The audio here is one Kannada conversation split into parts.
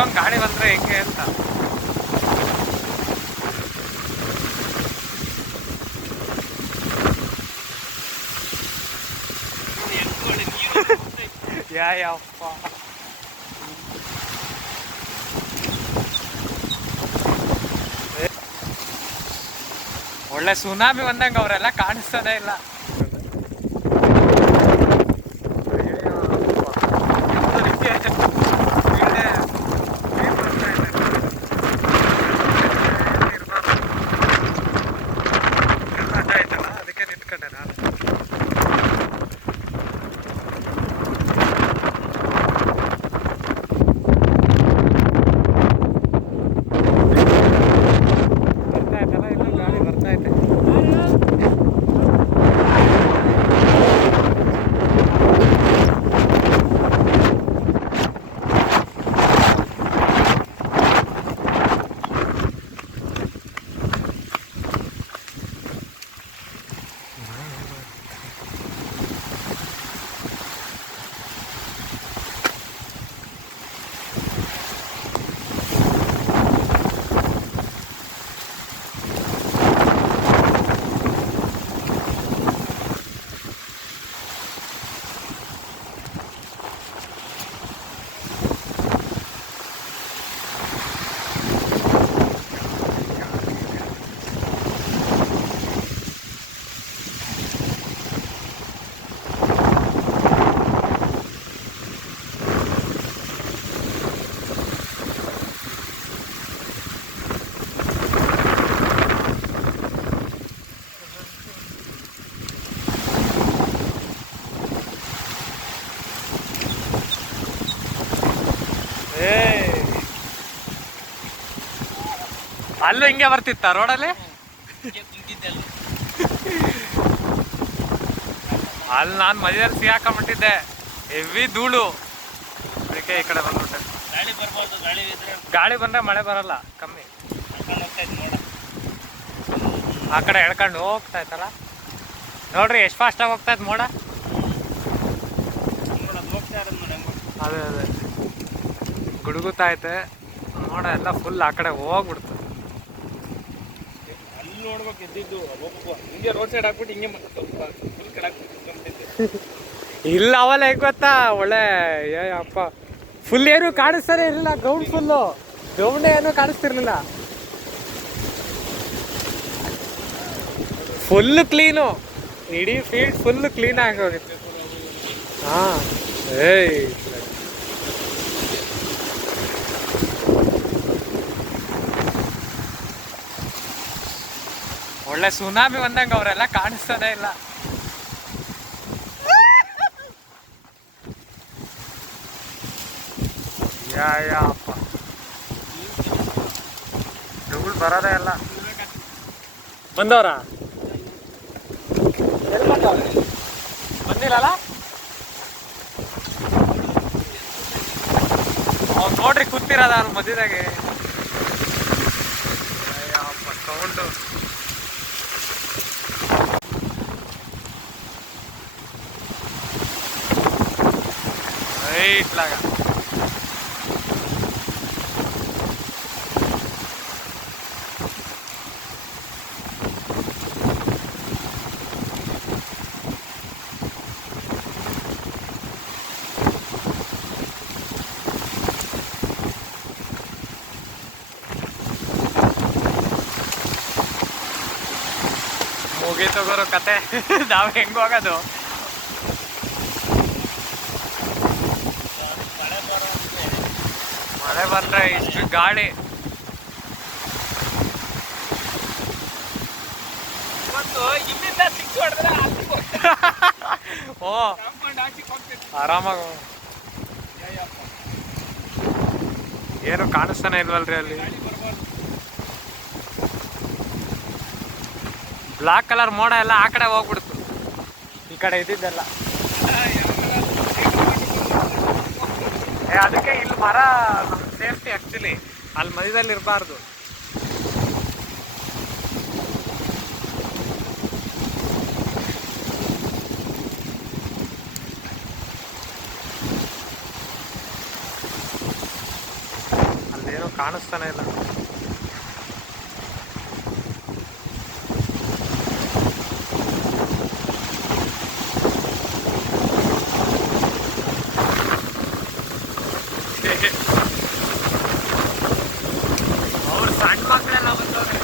ಇಷ್ಟೊಂದು ಗಾಡಿ ಬಂದ್ರೆ ಹೆಂಗೆ ಅಂತ. ಯಪ್ಪ ಒಳ್ಳೆ ಸುನಾಮಿ ಬಂದಂಗ ಅವರೆಲ್ಲ ಕಾಣಿಸ್ತದೇ ಇಲ್ಲ. ಅದಕ್ಕೆ ನಿಂತ್ಕೊಂಡೆ ನಾನು. ಅಲ್ಲೂ ಹಿಂಗೆ ಬರ್ತಿತ್ತ ರೋಡಲ್ಲಿ. ಅಲ್ಲಿ ನಾನು ಮಧ್ಯದಲ್ಲಿ ಸಿಗಾಕೊಂಡ್ಬಿಟ್ಟಿದ್ದೆ, ಹೆವಿ ಧೂಳು. ಅದಕ್ಕೆ ಈ ಕಡೆ ಬಂದ್ಬಿಟ್ಟೆ. ಗಾಳಿ ಬಂದ್ರೆ ಮಳೆ ಬರಲ್ಲ, ಕಮ್ಮಿ. ಆ ಕಡೆ ಎಳ್ಕೊಂಡು ಹೋಗ್ತಾ ಇತ್ತಲ್ಲ ನೋಡ್ರಿ, ಎಷ್ಟು ಫಾಸ್ಟಾಗಿ ಹೋಗ್ತಾ ಇತ್ತು ಮೋಡ. ಅದೇ ಅದೇ ಗುಡುಗುತ್ತಾ ಐತೆ ಮೋಡ ಎಲ್ಲ ಫುಲ್. ಆ ಕಡೆ ಹೋಗ್ಬಿಡ್ತು. ನೋಡ್ಬೇಕು ಎದ್ದಿದ್ದು ಹಿಂಗೆ ರೋಡ್ ಸೈಡ್ ಹಾಕ್ಬಿಟ್ಟು ಹಿಂಗೆ ಫುಲ್ ಕಡೆ ಇಲ್ಲ. ಅವಲ್ಲ ಹೇಗೆ ಗೊತ್ತಾ, ಒಳ್ಳೆ ಅಪ್ಪ ಫುಲ್ ಏನು ಕಾಣಿಸ್ತಾನೆ ಇರಲಿಲ್ಲ. ಗ್ರೌಂಡ್ ಫುಲ್ಲು ಗ್ರೌಂಡೇ ಏನು ಕಾಣಿಸ್ತಿರ್ಲಿಲ್ಲ. ಫುಲ್ ಕ್ಲೀನು, ಇಡೀ ಫೀಲ್ಡ್ ಫುಲ್ ಕ್ಲೀನ್ ಆಗಿ ಹೋಗಿತ್ತು. ಹಾಂ ಏಯ್ ಒಳ್ಳೆ ಸುನಾಮಿ ಬಂದಂಗ ಅವರೆಲ್ಲ ಕಾಣಿಸ್ತದೇ ಇಲ್ಲ. ಯಪ್ಪ ಧೂಳು ಬರೋದೇ ಇಲ್ಲ. ಬಂದವ್ರ ಬಂದಿಲ್ಲಲ್ಲ ಅವ್ನು ನೋಡ್ರಿ, ಕೂತಿರೋದ ಅವ್ರ ಮಧ್ಯದಾಗೆ. ಯಪ್ಪ ಸೌಂಡು. ಇಟ್ಲಾಗ ಮುಗೀತು ಗುರು ಕತೆ. ನಾವು ಹೆಂಗ್ ಹೋಗೋದು? ಮಳೆ ಬಂದ್ರೆ ಇಷ್ಟು ಗಾಳಿ. ಓ ಆರಾಮಾಗ ಏನು ಕಾಣಿಸ್ತಾನೆ ಇಲ್ವಲ್ರಿ ಅಲ್ಲಿ. ಬ್ಲಾಕ್ ಕಲರ್ ಮೋಡ ಎಲ್ಲ ಆ ಕಡೆ ಹೋಗ್ಬಿಡ್ತು, ಈ ಕಡೆ ಇದ್ದಿದ್ದೆಲ್ಲ. ಅದಕ್ಕೆ ಇಲ್ಲಿ ಮರ ಸೇಫ್ಟಿ ಆ್ಯಕ್ಚುಲಿ, ಅಲ್ಲಿ ಮಧ್ಯದಲ್ಲಿ ಇರಬಾರ್ದು. ಕಾಣಿಸ್ತಾನೆ ಇಲ್ಲ. ಅವ್ರು ಸಣ್ಣ ಮಕ್ಕಳೆಲ್ಲ ಬಂದವ್ರೆ.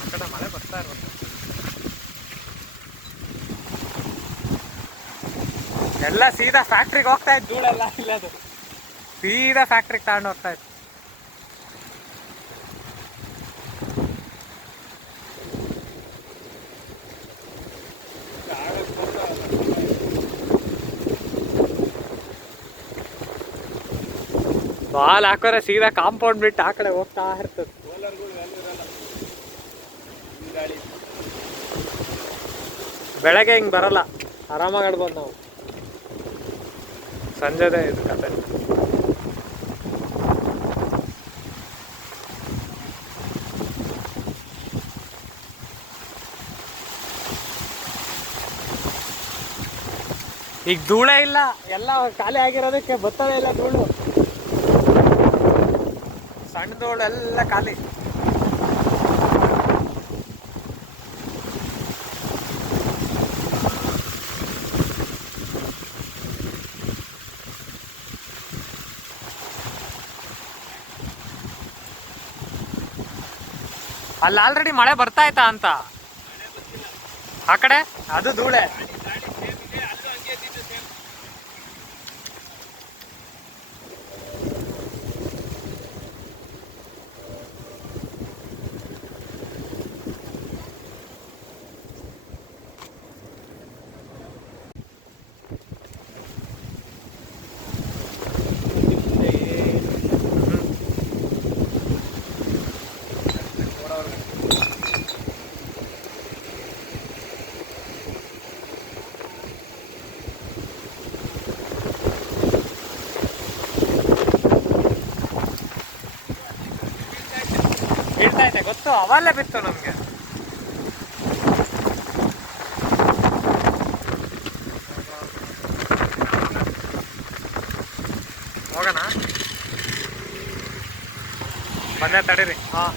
ಆ ಕಡೆ ಮಳೆ ಬರ್ತಾ ಇರೋದು. ಎಲ್ಲ ಸೀದಾ ಫ್ಯಾಕ್ಟ್ರಿಗೆ ಹೋಗ್ತಾ ಇತ್ತು. ಧೂಳೆಲ್ಲ ಇಲ್ಲದು ಸೀದಾ ಫ್ಯಾಕ್ಟ್ರಿಗೆ ತಗೊಂಡು ಹೋಗ್ತಾ ಇತ್ತು. ಬಾಲ್ ಹಾಕೋರೆ ಸೀದಾ ಕಾಂಪೌಂಡ್ ಬಿಟ್ಟು ಆ ಕಡೆ ಹೋಗ್ತಾ ಇರ್ತದೆ. ಬೆಳಗ್ಗೆ ಹಿಂಗೆ ಬರಲ್ಲ, ಆರಾಮಾಗಿ ಆಡ್ಬೋದು ನಾವು. ಸಂಜೆದೇ ಇದು ಕತೆ. ಈಗ ಧೂಳೇ ಇಲ್ಲ, ಎಲ್ಲ ಖಾಲಿ ಆಗಿರೋದಕ್ಕೆ ಬತ್ತವೇ ಇಲ್ಲ ಧೂಳು. ಸಣ್ಣ ಧೂಳು ಎಲ್ಲ ಖಾಲಿ. ಅಲ್ಲಿ ಆಲ್ರೆಡಿ ಮಳೆ ಬರ್ತಾ ಇತ್ತಾ ಅಂತ ಆ ಕಡೆ, ಅದು ಧೂಳೆ. ಬೀಳ್ತಾ ಇದೆ ಗೊತ್ತು, ಅವಲ್ಲೇ ಬಿತ್ತು ನಮ್ಗೆ. ಹೋಗೋಣ, ಬಂದೆ ತಡೀರಿ. ಹಾಂ